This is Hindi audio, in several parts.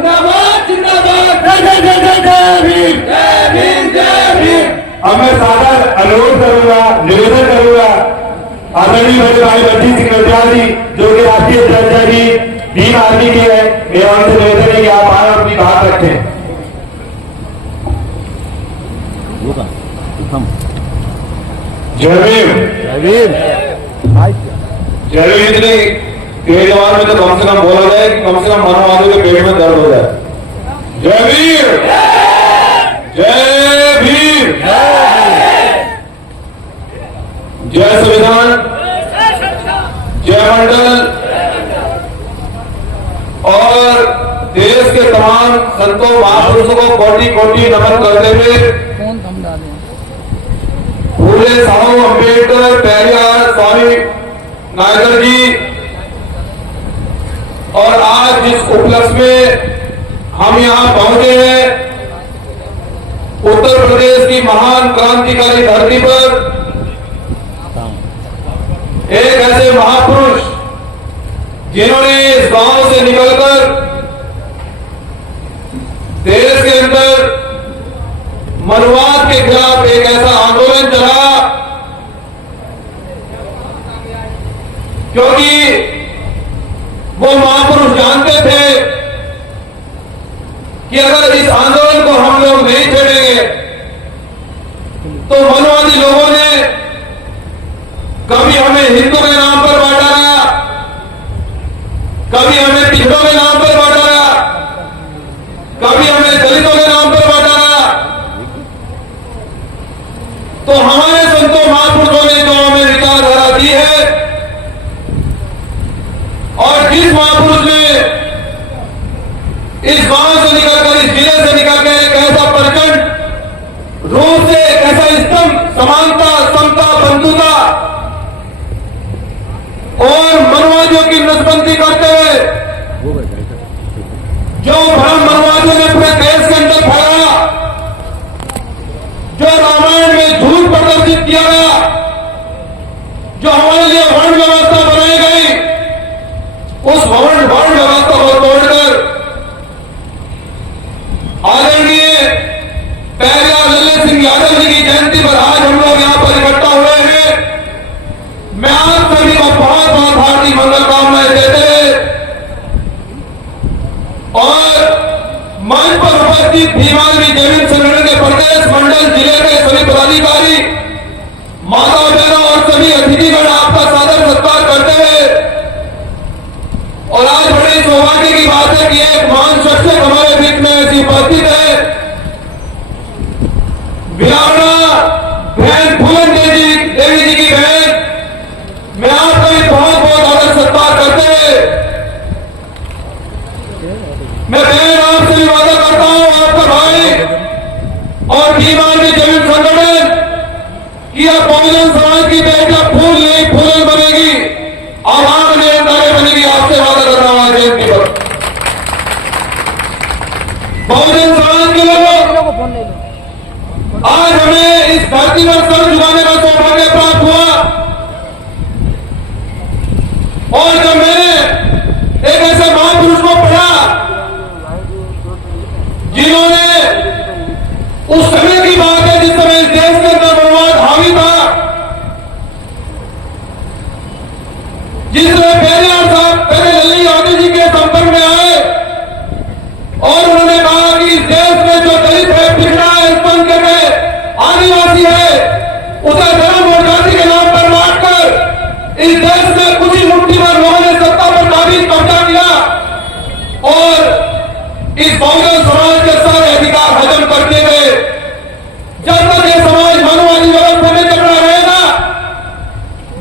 जिंदाबाद जिंदाबाद जय जय जय जय जय भीम जय भीम जय भीम। अब मैं सादर अनुरोध करूंगा, निवेदन करूंगा आदरणीय मेरे भाई बंटी सिंह नौटियाल जी जो कि राष्ट्रीय अध्यक्ष जी भीम आर्मी के हैं, मेरा उनसे निवेदन है कि आप आए अपनी बात रखें। जय भीम जय भीम। जय भीम इतनी तेज आवाज में तो कम से कम बोला जाए कि कम से कम मानववादियों के पेट में दर्द हो जाए। जय भीम जय भीम जय संविधान जय मंडल और देश के तमाम संतों महापुरुषों को कोटि कोटि नमन करते हुए फूले साहू अम्बेडकर पेरियार स्वामी नायकर जी और आज जिस उपलक्ष्य में हम यहां पहुंचे हैं उत्तर प्रदेश की महान क्रांतिकारी धरती पर एक ऐसे महापुरुष जिन्होंने इस गांव से निकलकर देश के अंदर मनुवाद के खिलाफ एक ऐसा आंदोलन चला, क्योंकि वो महापुरुष जानते थे कि अगर इस आंदोलन को हम लोग नहीं छेड़ेंगे तो मनुवादी लोगों ने कभी हमें हिंदू के नाम पर बांटा, कभी हमें पिछड़ों के नाम पर बांटा, कभी हमें दलितों के नाम पर बांटा। तो हमारे संतों महापुरुषों ने जो हमें विचारधारा दी है और जिस महापुरुष ने इस गांव से निकलकर इस जिले से निकलकर एक ऐसा प्रचंड रूप से एक ऐसा स्तंभ समानता समता बंधुता और मनुवादियों की नसबंदी करते हुए जो भ्रम मनुवादियों ने पूरे देश के अंदर फैलाया, जो रामायण में झूठ प्रदर्शित किया गया, जो हमारे लिए वर्ण व्यवस्था बनाई गई, उस वर्ण व्यवस्था को तोड़कर आदरणीय पेरियार लल्ले सिंह यादव जी की जयंती पर आज हम लोग यहां पर इकट्ठा हुए हैं। मैं आप सभी को बहुत बहुत हार्दिक मंगल कामनाएं देते और मंच पर उपस्थित भीम आर्मी जमीन संगठन के प्रदेश मंडल जिले के सभी पदाधिकारी माता बहनों और सभी अतिथिगण आपका सादर सत्कार करते हैं। और आज बड़े सौभाग्य की बात है कि एक महान शख्सियत हमारे बीच में ऐसी उपस्थित है, वीरांगना बहन फूलन देवी जी की बहन। मैं आपका भी बहुत बहुत आदर सत्कार करते हैं। मैं बहन आपसे भी वादा करता हूं, आपका भाई और भीम आर्मी जमीन संगठन कि अब बहुजन समाज की बेटा फूल नहीं फूलन बनेगी, आभार निरंतर बनेगी। आपसे वादा कर रहा हूं जयंती पर बहुजन समाज के लोगों आज हमें इस धरती पर सर झुकाने का सौभाग्य प्राप्त हुआ और जब मैंने एक ऐसे महापुरुष को पढ़ा जिन्होंने उस समय की बात है जिस समय इस देश के अंदर मनुवाद हावी था, जिस समय पेरियार साहब पहले लल्ली यादव जी के संपर्क में आए और उन्होंने कहा कि इस देश में जो दलित है, पिछड़ा है, अल्पसंख्यक है, आदिवासी है, उसे धर्म और जाति के नाम पर बांटकर इस देश में कुछ ही मुट्ठी भर लोगों ने सत्ता पर काबिज कब्जा किया और इस बहुजन समाज के सारे अधिकार हजम करते गए। जब तक ये समाज मनुवादी व्यवस्था में जकड़ा रहेगा,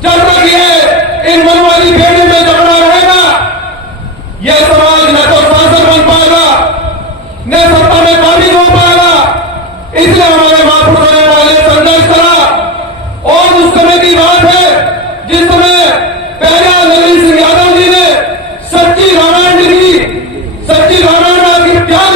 जब तक ये इन मनुवादी भेड़ों में जकड़ा रहेगा, यह समाज न तो शासक बन पाएगा न सत्ता में काबिज हो पाएगा। इसलिए हमारे महापुरुषों ने पहले संघर्ष करा और उस समय की बात है जिस समय पेरियार लल्ली सिंह यादव जी ने सच्ची रामायण लिखी, सच्ची रामायण का त्याग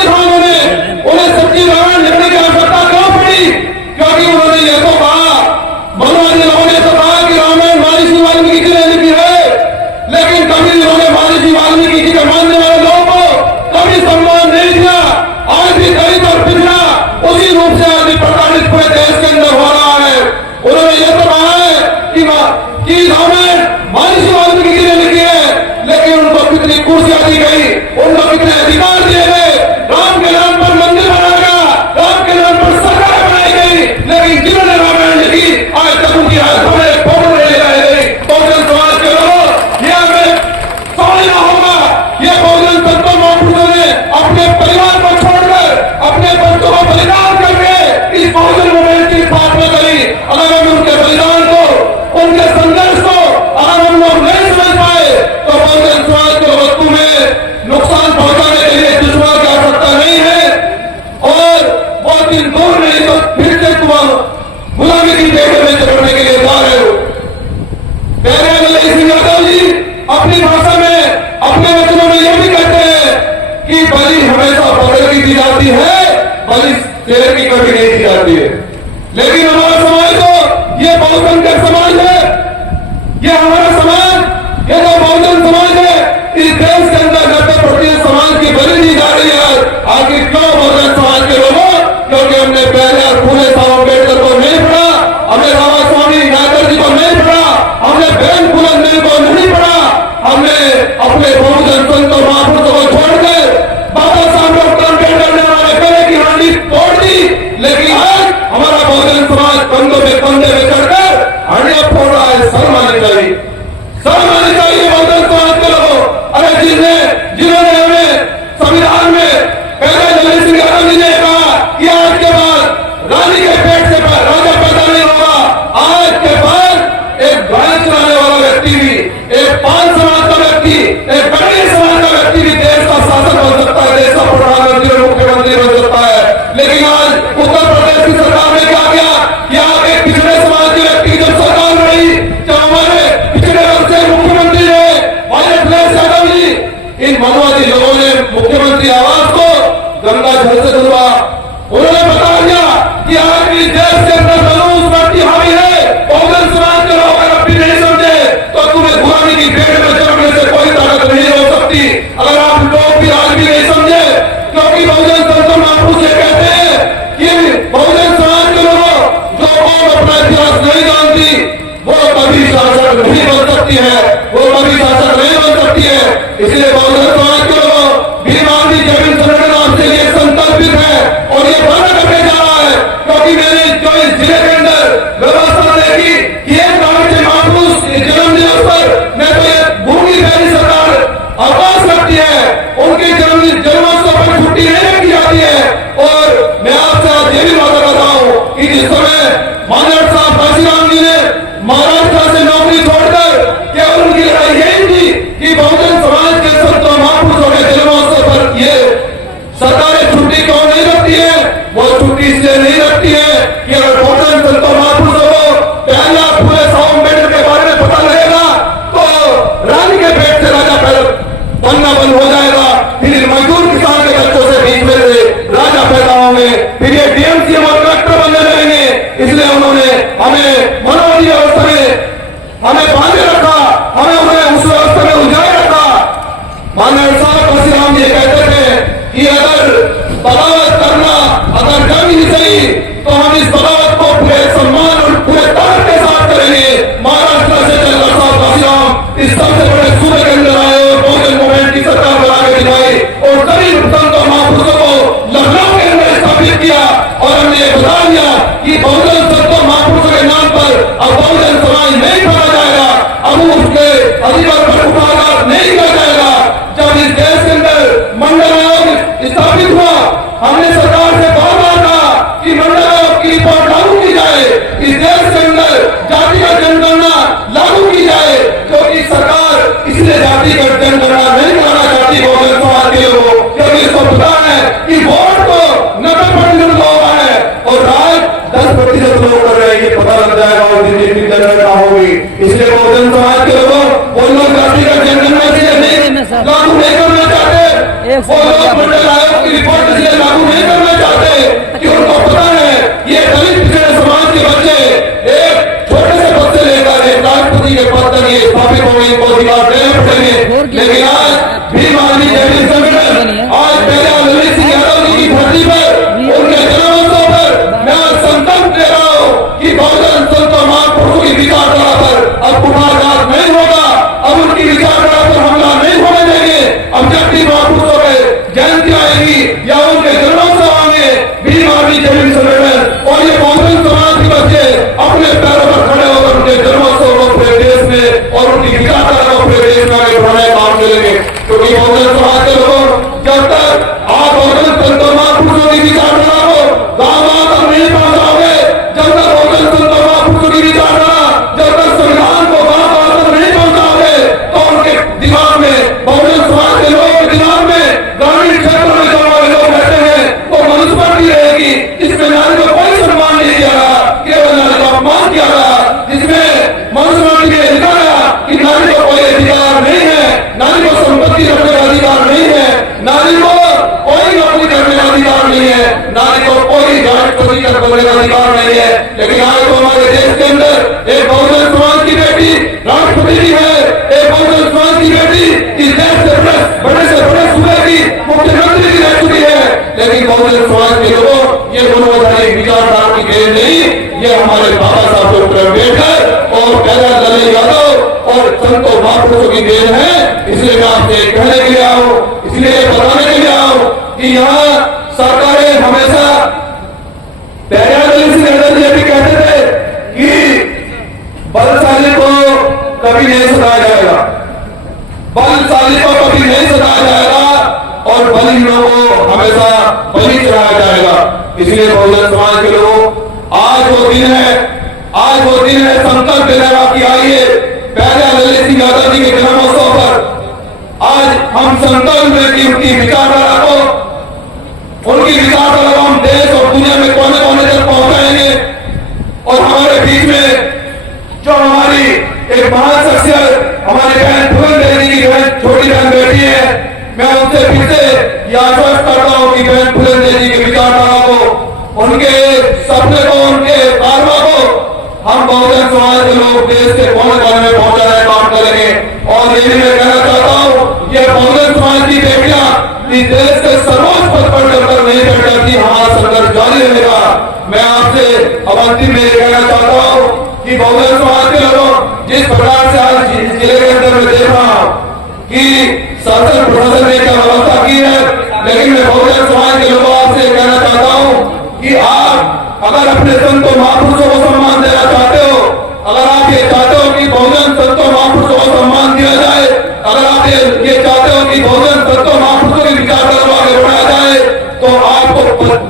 उनको कितने अधिकार दिए गए। राम के नाम पर मंदिर बनाया गया, राम के नाम पर सरकार बनाई गई, लेकिन जिन्होंने रामायण लिखी आज तक उनकी हाथों में पकड़ नहीं रह गई। बहुजन समाज के लोगों, यह हमें समझना होगा, ये बहुजन संतों महापुरुषों ने अपने परिवार को छोड़कर अपने बच्चों को बलिदान करके इस बहुजन मूवमेंट की स्थापना करी। अगर हम उनके बलिदान को, उनके संघर्ष को अगर हम लोग नहीं समझ पाए तो बहुजन समाज के वस्तु में नुकसान पहुंचाने के लिए दुश्मन की आवश्यकता नहीं है। और बहुत दिन दूर नहीं तो फिर से तुम गुलामी की बेटे में चढ़ने के लिए जा रहे हो। प्यारे ललित सिंह यादव जी अपनी भाषा में, अपने वचनों में यह भी कहते हैं कि बलि हमेशा बकरे की दी जाती है, बलि शेर की कभी नहीं दी जाती है। लेकिन हमारा समाज तो ये बहुजन का समाज है, ये हमारा समाज, ये जो बहुजन समाज है, इस देश के अंदर 90% समाज की बलि दी जा रही है। आखिर क्यों बहुजन समाज के लोगों? क्योंकि हमने पहले फूले साहब अम्बेडकर को नहीं पढ़ा, हमने रामास्वामी नायकर जी को नहीं पढ़ा, हमने बेन फुलन को नहीं पढ़ा, हमने अपने बहुजन संतों महापुरुषों को छोड़कर बाबा साहब डॉक्टर अम्बेडकर ने हमारे गले की हांडी तोड़ दी। लेकिन आज हमारा बहुजन समाज कंधों में कंधे में चढ़कर हांडियां फोड़ रहा है। शर्म आनी चाहिए, शर्म आनी चाहिए बहुजन समाज के लोगों। अरे जिन्होंने हमें संविधान में पहले ललित सिंह यादव जी ने कहा कि आज के बाद रानी के पेट से राजा पैदा नहीं होगा, आज के बाद एक गाय चलाने वाला व्यक्ति भी, एक पाल समाज का व्यक्ति, एक बड़े समाज का व्यक्ति भी देश का शासक बन सकता है, देश का प्रधानमंत्री और मुख्यमंत्री बन सकता है। लेकिन आज उत्तर प्रदेश की सरकार ने क्या किया कि आप एक पिछड़े समाज के व्यक्ति की जब सरकार रही, जब हमारे पिछड़े वर्ग से मुख्यमंत्री रहे अखिलेश यादव जी, इन मनवादी लोगों ने मुख्यमंत्री आवास को गंगा जल से धुलवा। उन्होंने बता दिया कि आज भी देश के अंदर मनुष्य व्यक्ति हावी है। बहुजन समाज के लोग अगर भी नहीं समझे तो तुम्हें गुलामी की भेड़ में चढ़ने से कोई ताकत नहीं हो सकती। अगर आप लोग भी आज भी नहीं समझे, क्योंकि बहुजन संतों महापुरुष ये कहते हैं कि बहुजन समाज के लोगों जो कौन अपना इतिहास नहीं जानती वो कभी शासक नहीं बन सकती है, वो कभी शासक नहीं बन सकती है। इसलिए बहुजन समाज के लोगों भीम आर्मी जमीन संगठन आपसे ये संकल्पित है और ये वादा करने जा रहा है, क्योंकि मैंने जो इस जिले के अंदर व्यवस्था देखी कि एक गांव के महापुरुष जन्म दिवस पर मैं तो ये भूमि पहली सरकार अवकाश रखती है, उनके जन्मोत्सव पर छुट्टी नहीं रखी जाती है। और मैं आपसे आज ये भी वादा कर रहा हूँ कि जिस समय मानव साहब काशीराम जी ने महाराष्ट्र से नौकरी छोड़कर केवल उनकी लड़ाई यही थी कि बहुजन समाज के संतों महापुरुषों के जन्मोत्सव पर ये सरकारें छुट्टी क्यों नहीं रखती है? वो छुट्टी इसलिए नहीं रखती है कि अगर बहुजन संतों महापुरुषों को पहला फूले साहब अम्बेडकर के बारे में पता लगेगा तो रानी के पेट से राजा बनना बंद हो जाएगा, फिर मजदूर किसान के बच्चों से बीच में से राजा पैदा होंगे, फिर ये डीएमसीएम और कलेक्टर बनने लगेंगे। इसलिए उन्होंने हमें मनोवादी व्यवस्था में हमें बांधे रखा, हमें उन्हें उस व्यवस्था में उलझाए रखा। मानव साहब काशीराम जी कहते थे कि अगर बगावत करना अगर जंग ही सही तो हम इस बगावत को पूरे सम्मान और पूरे ताकत के साथ करेंगे। महाराष्ट्र से चंद्र साहब काशीराम इस सबसे बड़े सूबे के अंदर आए और बहुजन मूवमेंट की सरकार बना के दिखाई और सभी संतों महापुरुषों को लखनऊ के अंदर स्थापित किया। और हमने ये बता दिया कि बहुजन संतों महापुरुषों के नाम पर अब बहुजन समाज नहीं खोला जाएगा, अब उसके अधिकार पर उठाघात नहीं किया जाएगा। जब इस देश के अंदर मंडल आयोग स्थापित हुआ, हमने सरकार से बहुत बार कहा कि मंडल आयोग की रिपोर्ट लागू की जाए, इस देश के अंदर जातिगत जनगणना लागू की जाए, क्योंकि सरकार इसलिए जातिगत जनगणना नहीं कराना चाहती बहुजन समाज के लोगों, क्योंकि इसको पता है कि वोट तो 90% लोग है और राज 10% लोग कर रहे हैं, ये पता लग जाएगा और जितनी जनगणना होगी। इसलिए बहुजन समाज के लोगों वो लोग जातिगत जनगणना इसलिए नहीं लागू नहीं करना चाहते, वो लोग मंडल आयोग की रिपोर्ट इसलिए लागू नहीं करना चाहते कि उनको पता है ये दलित पिछड़े समाज के बच्चे एक छोटे से पद से लेकर एक राष्ट्रपति के पद तक ये स्थापित होंगे, इनको अधिकार देने पड़ेंगे। लेकिन आज भीम आर्मी जमीन संगठन आज पहले ललित सिंह यादव जी की धरती पर उनके जन्मोत्सव पर मैं आज संकल्प ले रहा हूँ कि बहुजन संतों महापुरुषों की विचारधारा पर अब कुठारघात नहीं होगा, अब उनकी विचारधारा पर हमला नहीं होने देंगे। अब जब भी में आगे बढ़ाने का काम करेंगे। क्योंकि बहुजन समाज के लोग जब तक आप बहुजन संतो महापुरुषों की विचारधारा को गांव तक नहीं पहुंचाओगे, जब तक बहुजन संतो महापुरुषों की विचारधारा, जब तक संविधान को गांव तक नहीं पहुंचाओगे, तो उनके दिमाग में, बहुजन समाज के लोगों के दिमाग में, ग्रामीण क्षेत्रों में जो हमारे लोग रहते हैं वो मनुस्मृति रहेगी, जिसमें नारी को कोई सम्मान नहीं दिया रहा, केवल नारी का अपमान किया रहा, जिसमें मनुस्मृति में लिखा गया कि नारी को कोई अधिकार नहीं है, नारी को संपत्ति रखने का अधिकार नहीं है, नारी को कोई नौकरी करने का अधिकार नहीं है, नारी को कोई राष्ट्रपति बनने का अधिकार नहीं है। लेकिन आज तो हमारे देश के अंदर एक बहुजन समाज की बेटी राष्ट्रपति भी है, एक बहुजन समाज की बेटी इस देश से बड़े से बड़े सूबे की मुख्यमंत्री भी रह चुकी है। लेकिन बहुजन समाज के लोगों ये मनोवैज्ञानिक विचारधारा की देन नहीं, ये हमारे बाबा साहब डॉक्टर अम्बेडकर और कैलाश लाल यादव और संतो महापुरुषों की देन है। इसलिए मैं आपसे कहने के लिए आऊं, इसलिए बताने के लिए आऊं कि यहाँ सरकारें हमेशा ये भी कहते थे कि बलशाली को कभी नहीं सताया जाएगा, बलशाली को कभी नहीं सताया जाएगा और बलहीनों को हमेशा बलि चढ़ाया जाएगा। इसलिए बहुजन समाज के लोग आज वो दिन है, आज वो दिन है संकल्प लेना कि आइए पहले ललित सिंह यादव जी के जन्मोत्सव पर आज हम संकल्प में की उनकी विचारधारा को, उनकी विचारधारा को हम देश और दुनिया में कोने कोने तक पहुंचाएंगे। और हमारे बीच में जो हमारी एक महान शख्सियत हमारी बहन फूलन देवी की छोटी बहन बैठी है, मैं उनसे फिर से यह आश्वस्त करता हूं कि बहन फूलन देवी की विचारधारा को, उनके सपने को, उनके कारवा को हम बहुजन समाज के लोग देश के कोने कोने में पहुंचाने का काम करेंगे। और ये भी मैं कहना चाहता हूं, ये बहुजन समाज की बेटियां इस देश के सर्वोच्च पद पर चलकर नहीं बैठ जाती, हमारा संघर्ष जारी रहेगा। मैं आपसे अब अंतिम में कहना चाहता हूं कि बहुजन समाज के लोग जिस प्रकार से आज जिले के अंदर में देख रहा हूं कि शासन प्रशासन ने क्या व्यवस्था की है, लेकिन मैं बहुजन समाज के लोगों आपसे कहना चाहता हूं कि आप अगर अपने संतों महापुरुषों को सम्मान देना चाहते हो, अगर आप ये चाहते हो कि बहुजन संतों महापुरुषों को सम्मान दिया जाए, अगर आप ये चाहते हो कि बहुजन संतों महापुरुषों की विचारधारा को आगे बढ़ाया जाए, तो आपको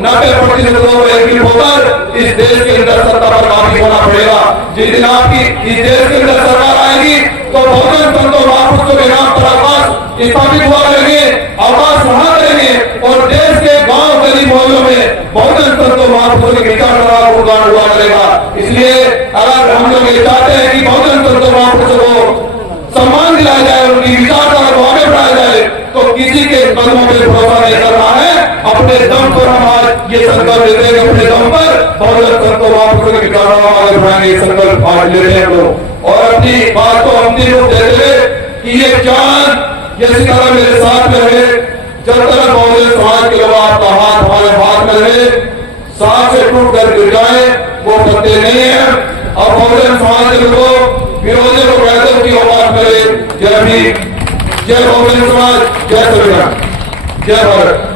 90% लोगों को एकजुट होकर इस देश के अंदर सत्ता पर काबिज होना पड़ेगा। जिस दिन आपकी इस देश के अंदर सरकार आएगी तो बहुजन संतों महापुरुषों के नाम पर आवास स्थापित हुआ करेंगे, आवास वहां करेंगे और देश के गांव गली मोहल्लों में बहुजन संतों महापुरुषों की विचारधारा को उगान हुआ करेगा। इसलिए अगर हम लोग ये चाहते हैं कि बहुजन संतों महापुरुषों को सम्मान दिलाया जाए, उनकी विचारधारा को आगे बढ़ाया जाए, तो किसी के कदमों पर भरोसा नहीं करना है। अपने दम पर हम आज ये संकल्प लेते हैं, अपने दम पर बहुजन संतों महापुरुषों की विचारधारा आगे बढ़ाएंगे, संकल्प आज ले रहे हैं लोग। और अपनी बात को अंतिम रूप देते हुए कि ये जान ये सितारा मेरे साथ में रहे, जब तक बहुजन समाज के लोग आपका हाथ हमारे हाथ में रहे, सांस से टूट कर गिर जाए वो पत्ते नहीं है। और बहुजन समाज के लोग विरोधियों को कहते हो कि औकात करे। जय भीम, जय बहुजन समाज, जय संविधान, जय भारत।